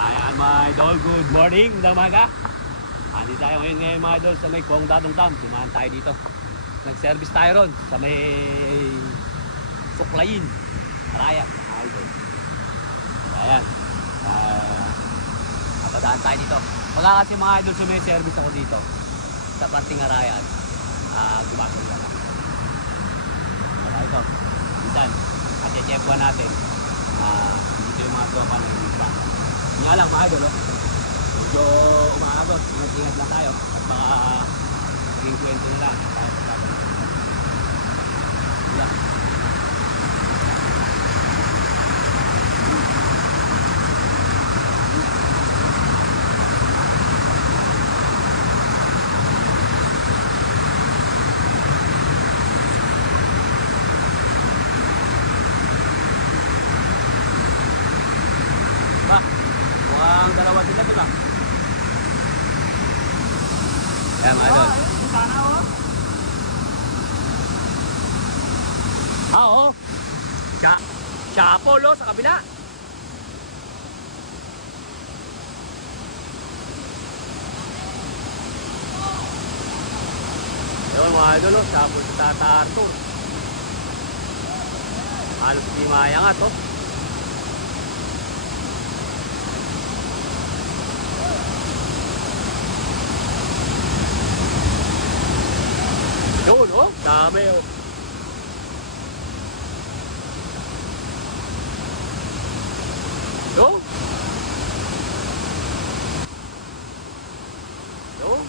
Ayan mga idol, good morning, magandang umaga. Andi tayo ngayon mga idol sa may Kong Dadong Dam. Tumahan tayo dito. Nag-service tayo ron sa may Suklayin, Arayat mga idol. Ayan. Napadaan tayo dito. Wala kasi mga idol sa may service ako dito. Sa Parting Arayat. Gumagal na lang. Wala ito. Minsan, at-check-puan natin. Dito yung mga tropa ng isla. Nga lang mga idol, medyo umaabot, ingat lang tayo at baka maging kwento na lang tayo pagkakaroon. Yeah. Ang dalawa sila ba? Yan mga idol. Oo. Chapo lo sa kabila. Yun mga idol, Chapo sa Tata Arthur. Halos di mayangat oh. Yun, oh, dami, oh. Yun. Yun.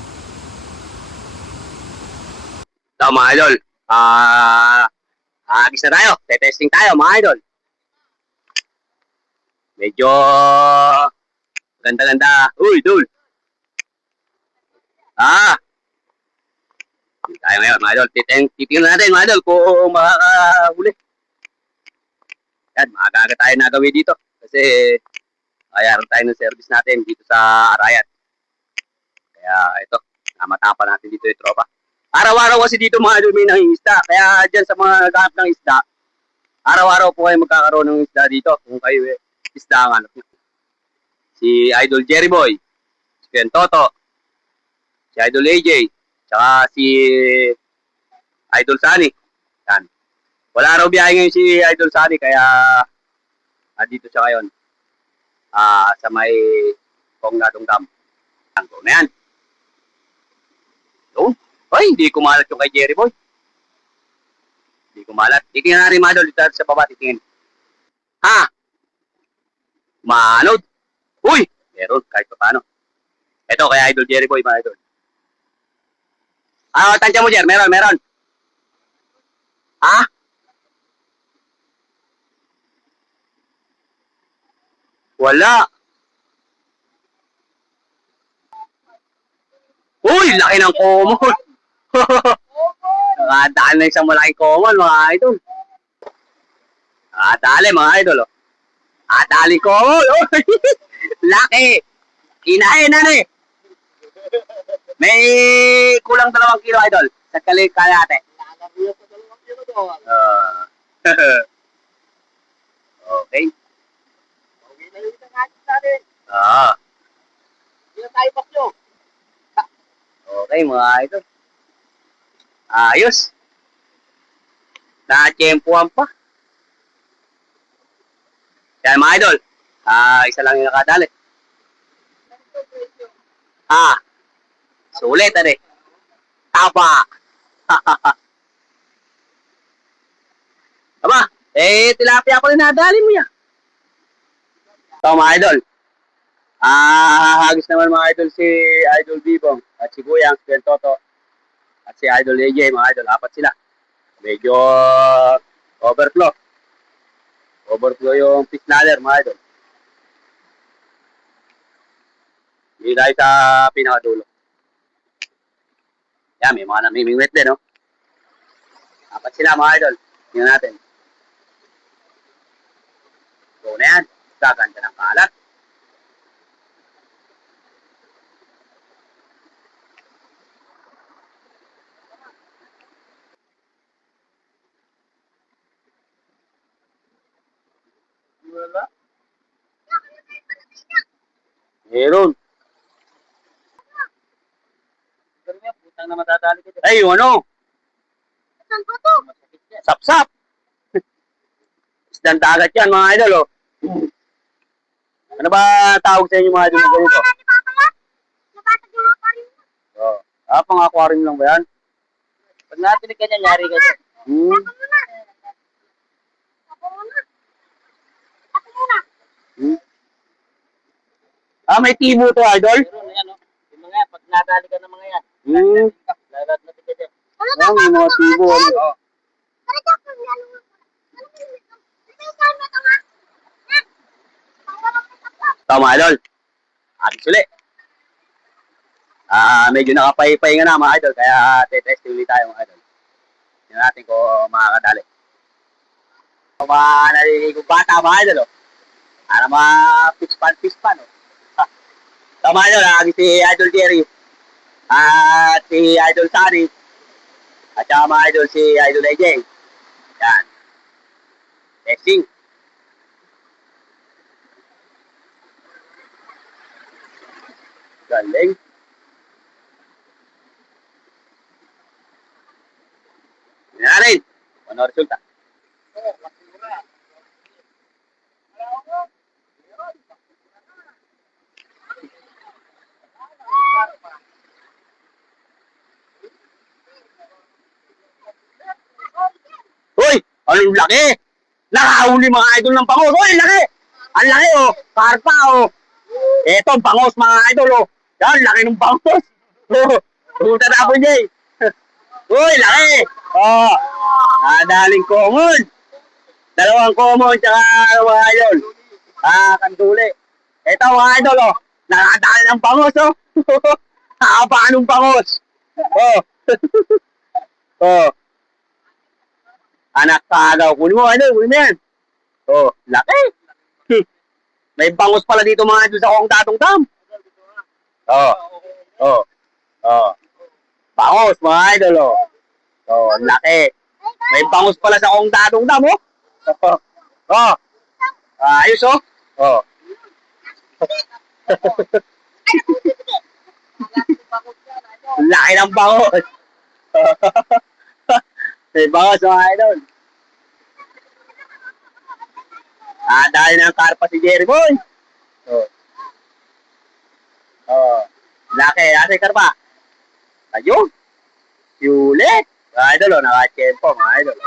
So, mga idol, agis na tayo. Testing tayo, mga idol. Medyo ganda-ganda. Uy, dul. Tayo ngayon, mga idol. Titingnan natin, mga idol, kung makakahuli. Yan, maaga tayo nagawin dito. Kasi, ayaran tayo ng service natin dito sa Arayat. Kaya, ito, namatapan natin dito yung tropa. Araw-araw kasi dito, mga idol, may nangingisda. Kaya, dyan sa mga naghahanap ng isda, araw-araw po kayo magkakaroon ng isda dito. Kung kayo isda ang hanap nyo. Si Idol Jerry Boy, si Ken Toto, si Idol AJ, tsaka si Idol Sunny. Yan. Wala raw biyahe ngayon si Idol Sunny kaya dito siya ngayon. Sa may Kong Dadong Dam. Tanggo na yan. Yun. Ay, hindi kumalat yung kay Jerry Boy. Hindi kumalat. Titingnan na rin mga idol dito sa baba. Titingin. Ha? Manod. Uy! Meron kahit pa paano. Ito kay Idol Jerry Boy mga idol. Tansya mo Jer. Meron. Ha? Wala. Uy! Laki ng common. Nakadaan na isang malaking common mga idol. Dali mga idol. Oh. Dali common. Uy! Laki. Kinain na rin. May kulang 2 kilo idol. Sa kalate. Okay. Okay mga idol. Ayos. Na-tiyempuhan pa. Yan mga idol. Isa lang yung nakadali. Sulit ade. Tapa. Aba, tilapia ko rin nadali mo yan. So mga idol. Hagis naman mga idol si Idol Bibong at si Buyang, si Ken Toto at si Idol AJ mga idol. 4 sila. Medyo overflow. Overflow yung fish ladder mga idol. Hindi tayo sa pinakadulo. Yan, may mga namimingwit din, no? 4 sila mga idol. Tingnan natin. So na yan. Gaganda ng kalat. Wala. Meron. Putang na matadali ko. Ay, yung ano? Sapsap. Isdang dagat yan, mga idol, oh. Ano ba tawag sa inyo, mga idol, ng ganito? Oh. Ah, pang aquarium lang ba yan? Pag natinig ka niya, yari ka niya. Hmm. Hmm. Ah, may tibo to, idol? Meron na yan, no? Yung mga yan, pag nadali ka ng mga yan. Hmm. Lalat na tigil yan. Ah, may mga tibo, ano? Oo. Tama, idol. Atis ulit. Medyo nakapay-pahinga na, mga idol, kaya tetest ulit tayo, mga idol. Tingnan natin kung makakadali. Kung naliligo bata, mga idol, oh. Para ma-pispan, oh. Tama, idol, lagi si Idol Jerry. At si Idol Sunny. At saka mga idol, si Idol AJ. Yan. Testing. Galing. Yan na rin. Ano resulta? Uy! Anong laki! Nakahuli mga idol ng pangos. Uy! Laki! Ang laki, oh! Karpa, oh! Eto, pangos mga idol, oh! Yan, laki ng pangos! Oh! Puta na ako, Jay! Uy! Laki! Oh! Nadaling common! Dalawang common, tsaka mga idol. Kanduli. Eto mga idol, oh! Nakadali ng pangos, oh! Nakapaan ng pangos! Oh! Oh! Anak ka daw. Kunin mo, idol. Kunin mo yan. Oh, laki. May bangus pala dito mga idol sa kong tatong tam. Oh. Oh. Oh. Bangus mga idol, oh. Oh, laki. May bangus pala sa kong tatong tam, oh. Oh. Ayos, oh. Oh. Laki ng bangus. May bangus mga idol. Dahil ng karpa si Jerry Boy. Oh. Oh. Laki. Asa yung karpa? Ayun. Yulit. Mga idol, oh. Nakachempo, mga idol.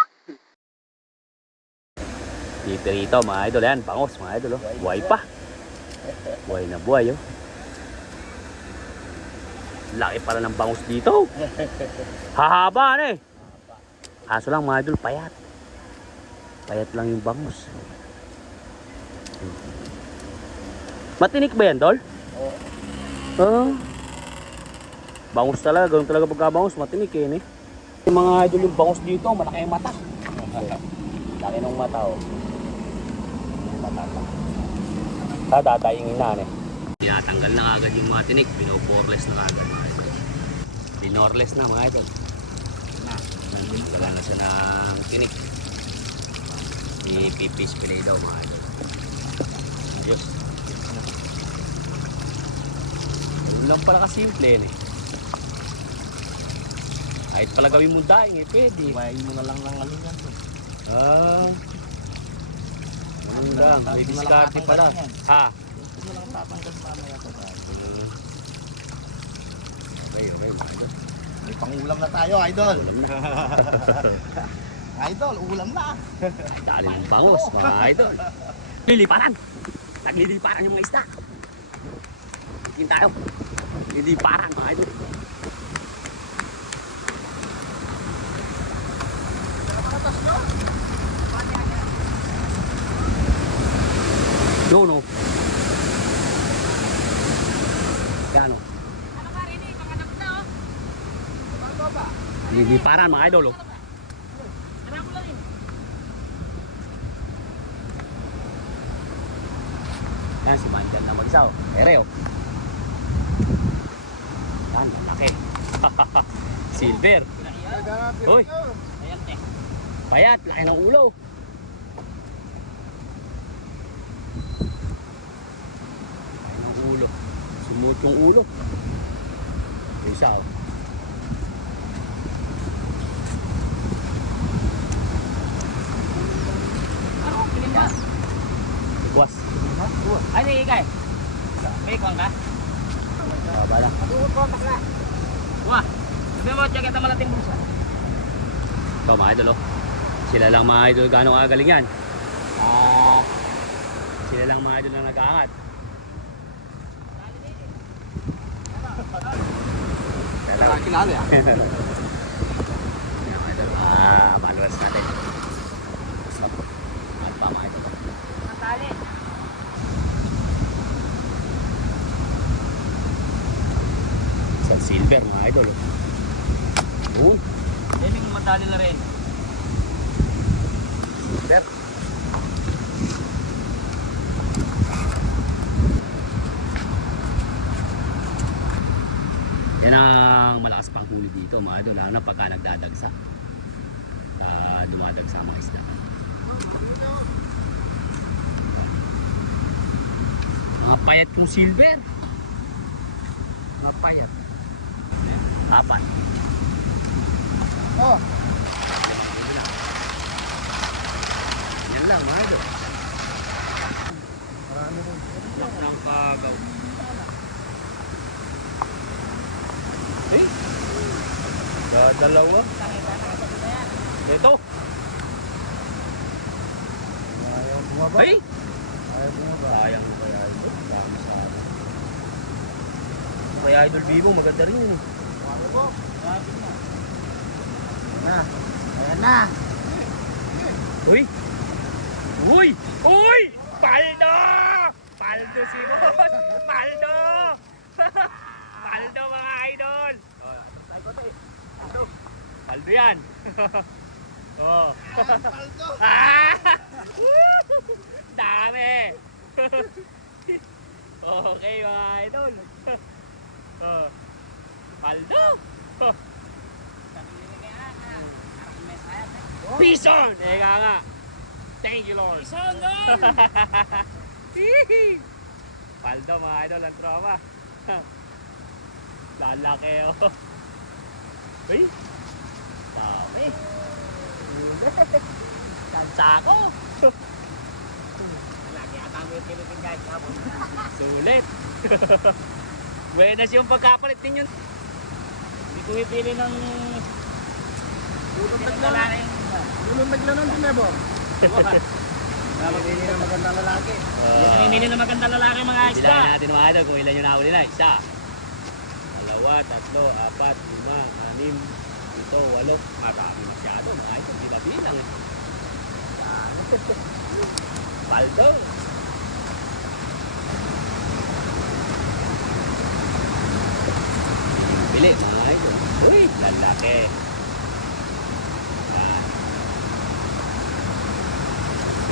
Dito rito, mga idol. Yan, bangus, mga idol. Oh. Buhay pa. Buhay na buhay, oh. Laki pala ng bangus dito. Hahaba na eh. Kaso lang mga idol, payat. Payat lang yung bangus. Matinik ba yan, Dol? Oo. Bangus talaga, ganun talaga pagkabangus, matinik eh. Yung mga idol yung bangus dito, malaki yung mata. Laki ng mata, oh. Mata. Dadayingin na, eh. Tinatanggal na agad yung mga tinik, pinoporeless na agad. Pinoreless na mga idol. Wala na siya ng tinik. Ipipis pilay daw mga idol. Diyos. Ganun lang pala kasimple eh. Kahit pala gawin mo daing eh, pwede. Iwain mo na lang ng ano yan. Ganun lang. May diskarte pala. Ha? Ito na lang tatanggal mamaya sa tayo. Okay, okay mga idol. May pangulam na tayo, idol. Ulam na. Idol, ulam na. Dali ng bangus mga idol. Liliparan. Nagliliparan yung mga isda. Tingin tayo. Liliparan mga idol. Yun o. Yan o. Liliparan mga idol o. Yan si Manjan na mag-isa o. Ere o. Yan, laki. Silver. Uy. Payat, laki ng ulo. Laki ng ulo. Sumuot yung ulo. Yung isa oh. Ano? Pilim ba? Buwas. Ano yung ikay? May ikwan ka? Bala. Wah! Sabi mo, check ito malating bulsa. Ito mga idol oh. Sila lang mga idol gano'ng kagaling yan. Sila lang mga idol na nag-aangat. Kinali ah. Followers natin. Ano pa mga idol? Matali. Sa silver mga idol oh. Yan yung matali na rin. Silver. Yan ang malakas pang huli dito mga idol, lalo na pagka nagdadagsa. Dumadagsa mga isda. Mga payat kong silver. Mga payat. Apat. Oh. Yan lang mga idol. Marami rin. Nak ng kagaw. Eh? Dalawa. Ito. Ayaw bumaba. Ay! Ayaw bumaba. Sayang mo kaya idol. Dami sa akin. Kaya idol Bibo, maganda rin yun. Na. Ayan na. Uy! Uy! Uy! Paldo! Paldo si Boss! Paldo! Paldo mga idol! Paldo yan! Oh. Paldo. Ah! Dami! Okay mga idol! Oh. Paldo! Bison! Eka nga! Thank you Lord! Bison doon! Paldo mga idol ang trauma. Lalaki oh. Uy! Dami! Tansako! Lagi ata mo yung Philippine guys. Sulit! Buenas yung pagkapalit ninyo. Hindi ko ipili ng... Lulong naglanon din Nebo. Namamili ng magandang lalaki. Hindi namimili ng maganda lalaki mga isda. Bilangin natin mga idol kung ilan yung nahuli na. Isa, dalawa, tatlo, apat, lima, anim, ito, walo. Marami masyado mga idol. Di ba bilang eh? Paldo! Bili mga idol. Uy, lalaki. Yan.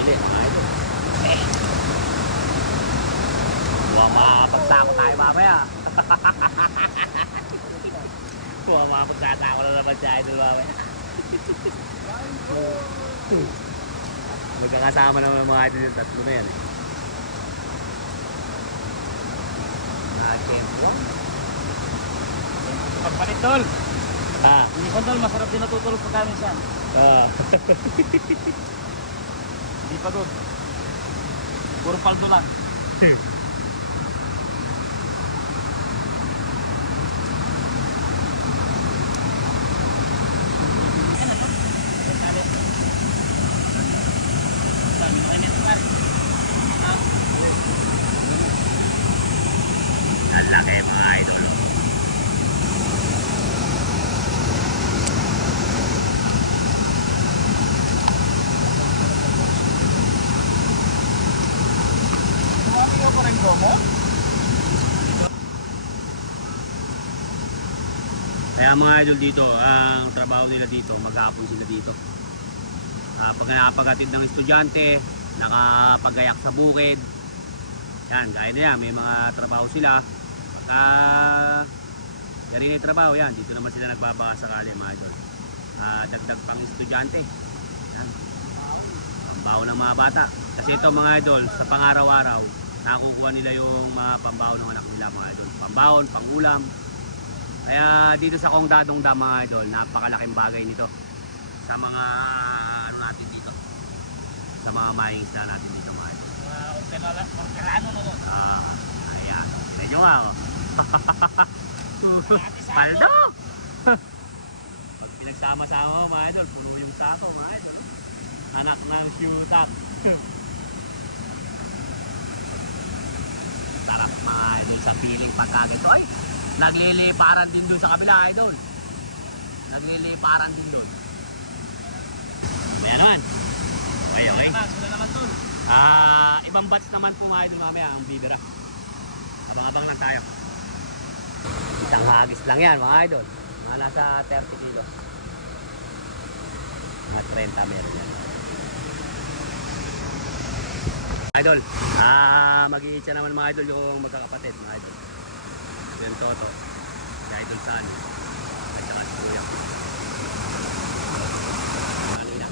Bili mga idol. Mapagsako tayo mamaya. Mapagsasako na naman si idol mamaya. Magkakasama naman ng mga idol yung tatlo na yan eh. Nakakempo. Pagpalit tol. Ah. Hindi ko tol, masarap din natutulog pagka minsan. Ah. Hindi pa doon. Puro paldo lang. Ang laki mga idol. Kumami ka pa rin mo? Kaya mga idol dito, ang trabaho nila dito, maghapon sila dito. Pag nakapaghatid ng estudyante, nakapagayak sa bukid, yan, gaya na yan, may mga trabaho sila. Pagka yan rin yung trabaho yan, dito naman sila nagbabaka sakali mga idol. Dagdag pang estudyante. Yan. Ang baho ng mga bata. Kasi ito mga idol, sa pangaraw-araw, nakukuha nila yung mga pambaon ng anak nila mga idol. Pambaon, pangulam. Kaya dito sa Kongdadong Dam mga idol, napakalaking bagay nito sa mga ano natin dito. Sa mga maing isda natin dito mga idol. Orterano na nun. Ayan. Medyo nga oh. Paldo! Pag pinagsama-sama mo mga idol, puno yung sako mga idol. Anak ng siyutak. Sarap mga idol sa piling pagkagito. Ay, nagliliparan din doon sa kabila idol. Nagliliparan din doon. Ayan naman. Okay. Sila naman dun. Ibang batch naman po mga idol mamaya ang bibira. Abang-abang lang tayo. Isang hagis lang yan mga idol. Mga nasa 30 kilo. Mga 30 meron yan. Idol, mag-iitsa naman mga idol yung magkakapatid mga idol. Yung Toto, si Idol Sunny, at saka si Kuya. Kanina.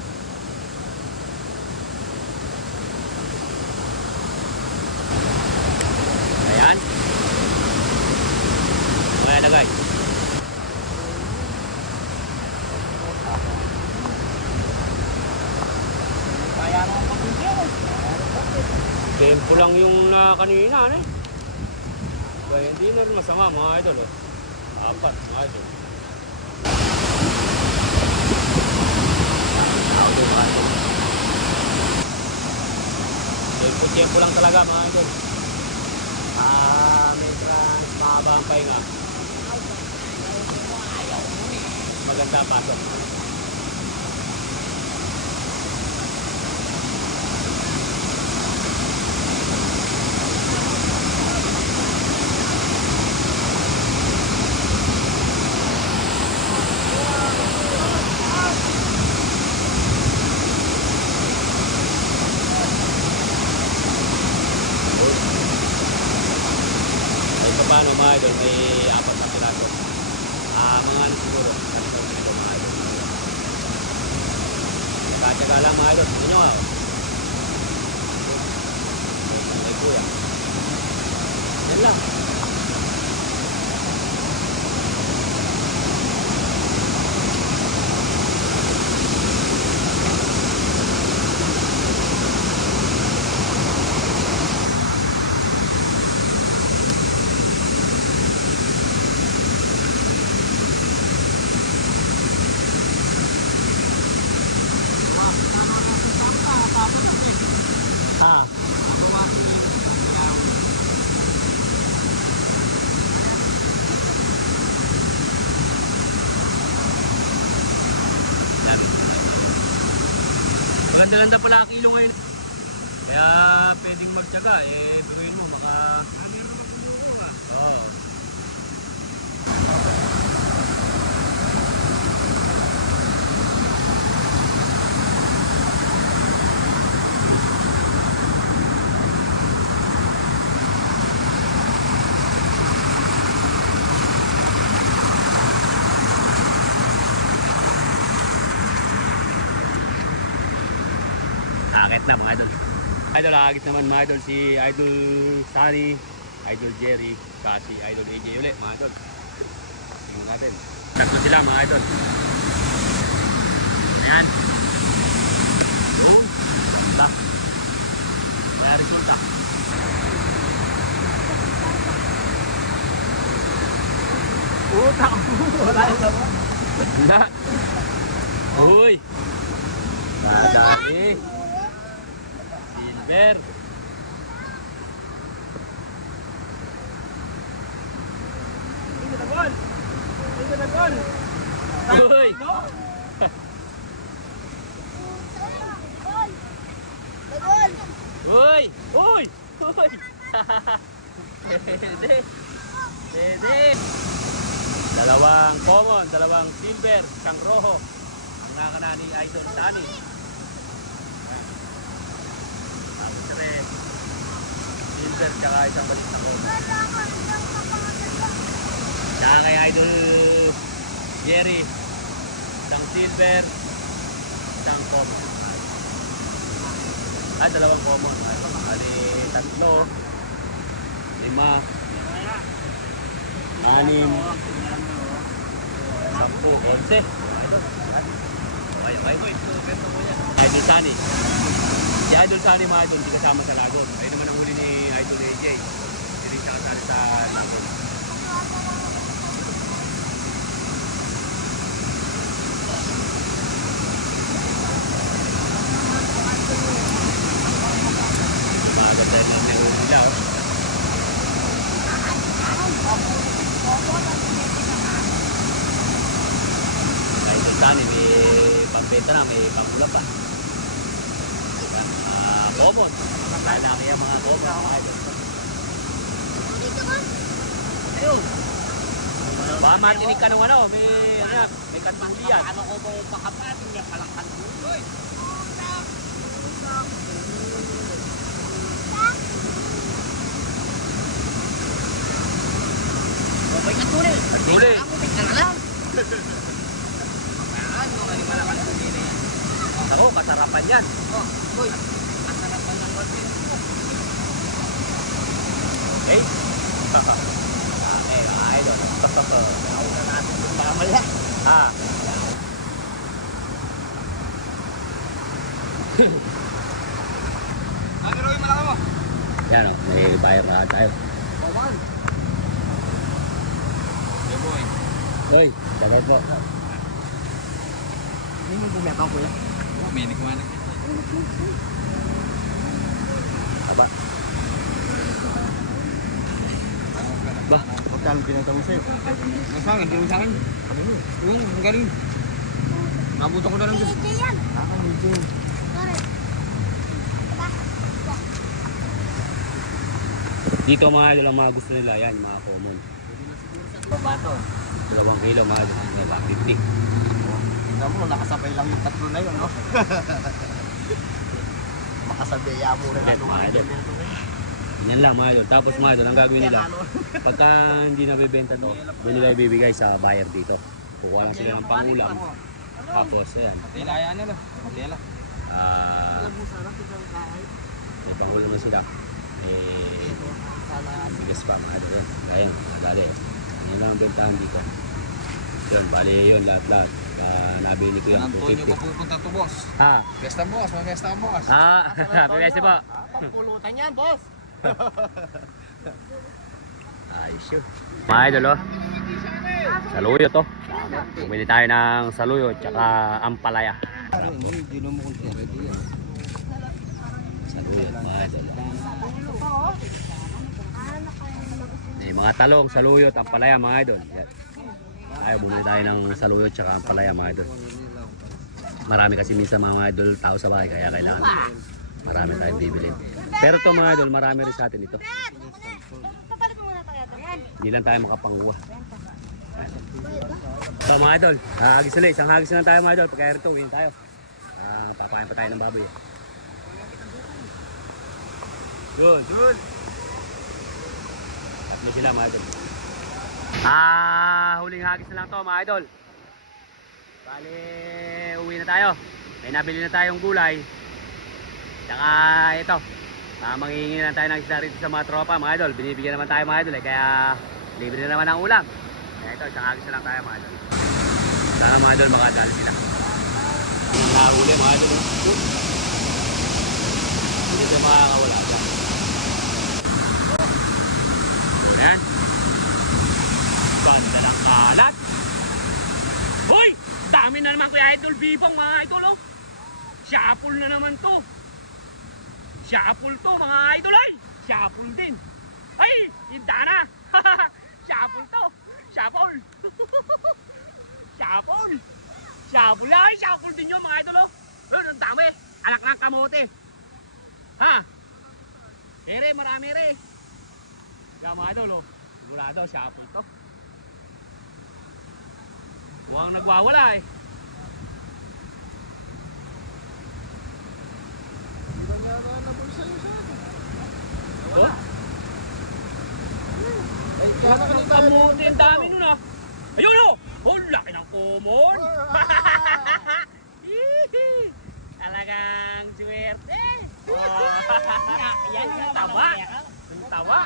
Ayan. Ayan na guys. Kaya naman pag-video. Tempo lang yung kanina, ano eh. Kaya hindi na rin masama mga idol. Oh. Apat mga idol. Tempo lang talaga mga idol. Medyo mahaba ang pahinga. Maganda pasok. Paano mga idol, may apat na piraso. Mga ano siguro, ito mga idol. Katsaga lang mga idol, hindi nyo nga. May kuya. Yan lang. Maganda-ganda pala ang kilo ngayon. Kaya pwedeng magtyaga. Biruin mo, maka... Oo. Sakit na mga idol. Idol, agis naman mga idol si Idol Sunny, Idol Jerry, kasi Idol AJ ulit mga idol. Tingnan natin. Tatlo sila mga idol. Ayan. Boom. Stop. Kaya resulta. Utang. Wala yung laman. Wala. Uy. Dadami. Silver. Hindi na gol. Hindi na gol. Uy. Uy. Uy. Uy. Pwede. Pwede. Dalawang common, dalawang silver, isang rojo. Ang nakakana ni Idol Sunny. Tapos rin. Silver, tsaka isang balit na common. Tsaka kay Idol Jerry, isang silver, isang common. Dalawang common. Bali, tatlo. 5, 6, 10, 11. Okay, okay. Idol Sunny. Si Idol Sunny mga idol, hindi kasama sa lagon. Ayun naman ang huli ni Idol AJ. Hindi rin siya kasali sa lagon. Maganda lang yung huli nila. Idol Sunny, may pagbenta na, may pangula pa. Common. Malaki ang mga common. Ayun. Baka matinig ka nung ano, may katmangkiyan. Ano ko ba pakapatin niya palang kanduloy? May katuli. Katuli. Ako, may ka na lang. Ano, ano pala kanduloy na yan? Ako, kasarapan yan. Oh, boy. Kasarapan ng konti. Okay? Okay, idol. Nauna natin yung mamaya. Ha? Ano rin yung malaki mo? Yan o, may bayar na tayo. Bawan. Yeah, boy. Hoy, dagat po. Ano yung bumiyakaw ko yan? Minik-manik. Aba. Ba? Magkano pinatang mo sa'yo? Ang sa akin, hindi mo sa akin. Yung, ang galing. Mabuto ko na lang dun. Medyo. Dito mga idol ang mga gusto nila, yan, mga common. Bato. 2 kilo, mga idol, diba? 50. Tingnan mo, nakasabay lang yung tatlo na yun, no? Makasabay mo rin Yes, mga idol. Yan lang mga idol. Tapos mga idol, ang gagawin nila, pagka hindi nabibenta to, doon nila ibibigay sa buyer dito. Kukuha lang sila ng pangulam. Tapos, ayan. Tilayan na lang. Tila. May pangulam na sila. Bigas pa mga idol. Ayan, nadali. Yan lang ang bentahan dito. Yun, bali yun, lahat-lahat. Nabili ko yan, Antonio 250. ka pupunta to, boss. Ha? Fiesta boss, may fiesta boss. Happy Wednesday po. Pagpulutan yan, boss. Ayos yun. Mga idol, oh. Saluyo to. Bumili tayo ng saluyo tsaka ampalaya. Hindi mo kung ready yan. Saluyo, mga idol. May mga talong, saluyo at ampalaya, mga idol. Yan. Ayaw, bumili tayo ng saluyo tsaka ampalaya, mga idol. Marami kasi minsan mga idol tao sa bahay, kaya kailangan marami tayong bibili. Pero to mga idol, marami rin sa atin ito. Hindi lang tayo makapanguha. So mga idol, hagis ulit. Isang hagis lang tayo mga idol. Pagkaya rito, uwiin tayo. Papain pa tayo ng baboy. Good. Good. At may sila mga idol. Huling hagis na lang to mga idol. Bali, uwi na tayo. May nabili na tayong gulay. Tsaka ito. Manghihingi lang tayo ng isda rito sa mga tropa mga idol. Binibigyan naman tayo mga idol kaya libre na naman ang ulam. Kaya ito, isang hagis na lang tayo mga idol. Sana mga idol makadali sila. Nahuli mga idol. Hindi tayo makakawala dyan. Ayan. Ganda ng kalat. Hoy! Dami na naman kuya idol bibang mga idol oh. Shuffle na naman to. Shuffle to mga idol ay. Shuffle din. Ay! Hinta na. Shuffle to. Shuffle. Shuffle. Shuffle ay. Shuffle din yun mga idol oh. Ayun ang dami. Anak ng kamote. Ha? Ere marami re. Kaya mga idol oh. Sigurado shuffle to. Huwag nagwawala eh. Oh? Kamuti, ang dami nun ah. Ayun oh! Oh, laki ng kumon! Talagang swerte! Yan yung tawa! Yung tawa!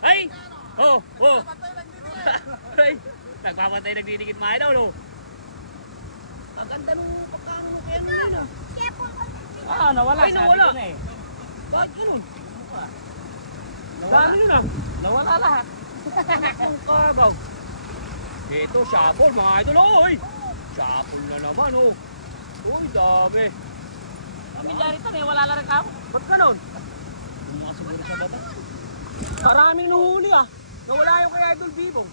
Ay! Oh! Oh! Ay! Nagpapatay nagdidikit mga idol, oh. Maganda nung pagkano mo kaya nila na. Nawala. Ay, nawala. Sabi ko na eh. Bakit ganun? Dami nun ah. Nawala lahat. Ang kabaw. Ito, shuffle mga idol. Oy! Shuffle na naman, oh. Uy, dami. Pamilyarita, may wala lang ako. Ba't ganun? Mga siguro sa baba. Maraming nuhuli ah. Nawala yung kay Idol Bibong.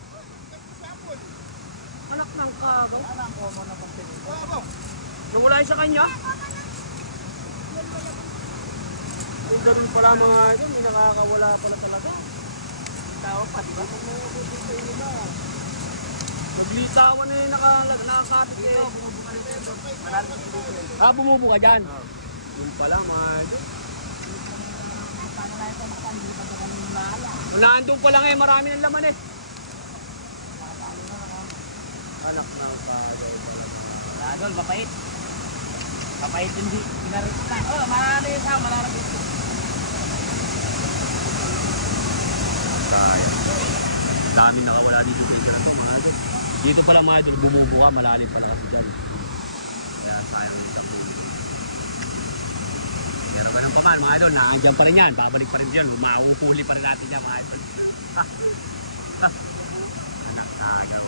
Anak ng kagaw. Anak ko mo na pagpili. Nawala yung sa kanya. Yung ganun pala mga idol, may nakakawala pala talaga. Tawag pa, diba? Naglitawan na yung nakakapit kayo. Bumubo ka dyan. Yun pala mga idol. Nandun pa lang eh, marami ng laman eh. Anak ng kagaw pala. Idol, mapait. Mapait hindi. Pinarita. Oh, marami yung sama, marami. Dami nakawala dito sa ito to mga idol. Dito pala mga idol, bumubo ka, malalim pala kasi dyan. Kaya sayang ng isang bulo. Pero ganun pa man mga idol, naandyan pa rin yan. Babalik pa rin yan, mahuhuli pa rin natin yan mga idol. Nakagaw.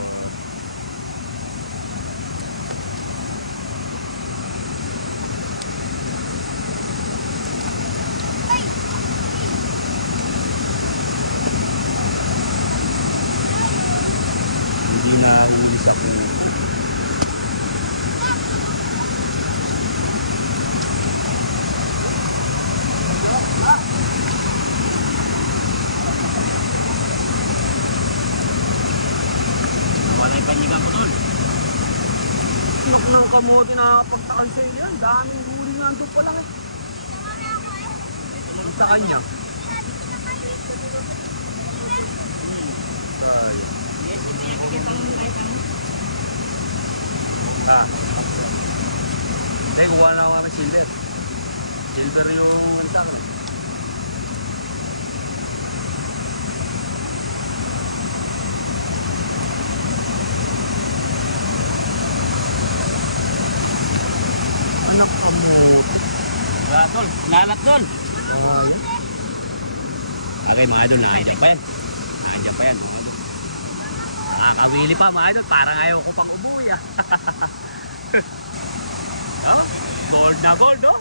Hindi na hulis ako. Wala yung panyiga po doon. Sinok ng kamote na pagtakan sa iyo yan. Daming huli nga doon pa lang eh. Sa kanya. Hindi, kuha na ako kami silver. Silver yung isa. Anak ang mote. Latol, lalat doon. Yan. Okay mga idol, nakandyan pa yan. Nakandyan pa yan mga idol. Nakakawili pa mga idol, parang ayaw ko pang umuwi ah. Oh, gold na gold oh.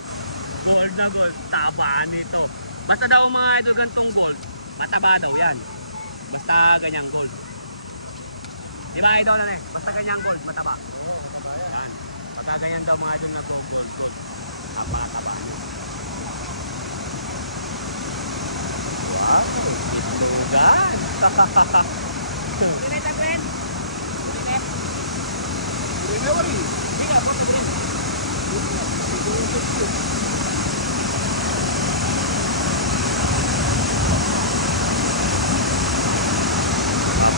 Gold na gold, taba nito. Basta daw mga idol gantong gold, mataba daw yan. Basta ganyang gold. Di ba idol na eh? Basta ganyang gold, mataba. Yan. Basta ganyan daw mga idol na gold. Taba. Wow, itlogan. Pinay friend.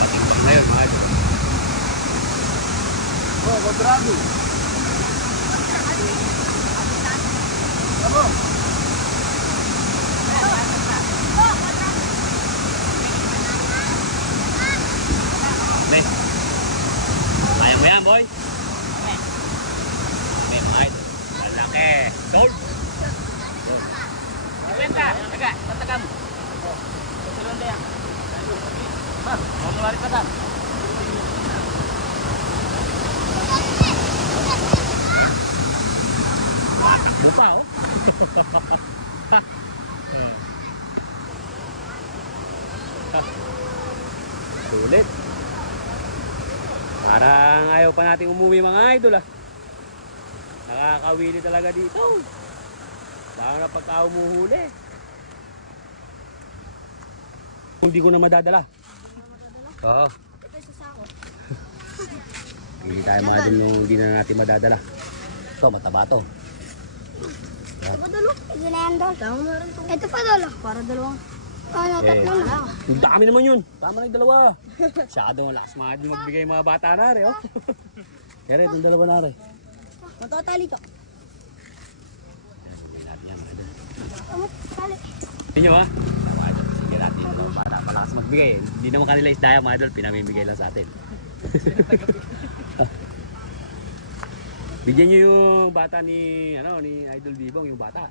Patimbang na yun mga idol. Oh, kontrado. Ano? Okay. Kaya mo yan, boy. Okay, mga idol. Malaki. Gold. Kwenta, taga, tatagam. Susunod na yan. Mau ngeluarin kata. Takbo pa, oh. Sulit. Parang ayaw pa nating umuwi mga idol ah. Nakakawili talaga dito. Parang na pagka umuhuli. Hindi ko na madadala. Oo. Hindi tayo mga idol nung hindi na natin madadala. Ito, mataba to. Ito dalo. Ito na yan dal. Ito pa dalo. Para dalawang. Tatlo na. Ang dami naman yun. Tama na yung dalawa. Masyado lakas mga idol magbigay mga bata na rin. Oh. Kaya itong dalawa na rin. Matatali ka. Natin yan mga idol. Tali. Tingnan nyo ha. Sige natin. Bata pa lang. malakas magbigay. Hindi naman kanila isda yan, mga idol. Pinamimigay lang sa atin. Bigyan nyo yung bata ni Idol Bibong, yung bata.